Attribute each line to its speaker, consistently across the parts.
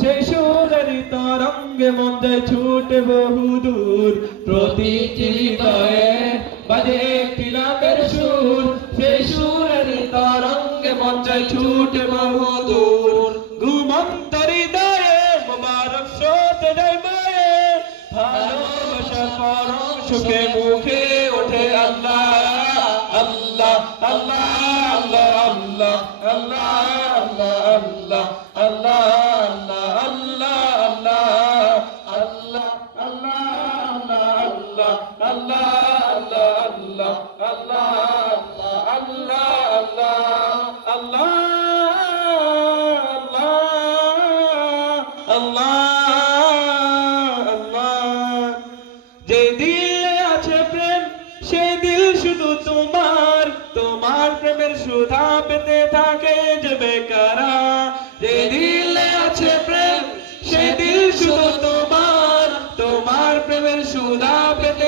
Speaker 1: সেই সুরের তরঙ্গে মন যায় ছুটে বহুদূর। প্রতিটি হৃদয়ে বাজে একটি নামের সুর সেই সুরের তরঙ্গে মন যায় ছুটে বহুদূর। ঘুমন্ত হৃদয়ে মোবারক স্রোতে যায় বয়ে ভালোবাসার পরম সুখে মুখে ওঠে আল্লাহ আল্লাহ আল্লাহ আল্লাহ আল্লাহ আল্লাহ আল্লাহ আল্লাহ আল্লাহ সুধা পেতে থাকে যে বেকারা যে দিলে আছে প্রেম দিল শুধু তোমার তোমার প্রেমের সুধা পেতে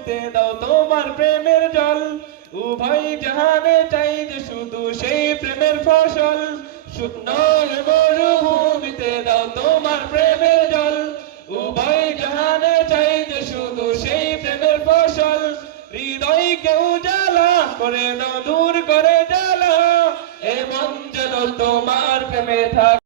Speaker 1: মরুভূমিতে দাও তোমার প্রেমের জল। উভয় জাহানে চাই যে শুধু সেই প্রেমের ফসল। শুকনো মরুভূমিতে দাও তোমার প্রেমের জল। উভয় জাহানে চাই যে শুধু সেই প্রেমের ফসল। হৃদয় কেউ জ্বালা করে দাও দূর করে জ্বালা। এমন যেন তোমার প্রেমে থাক।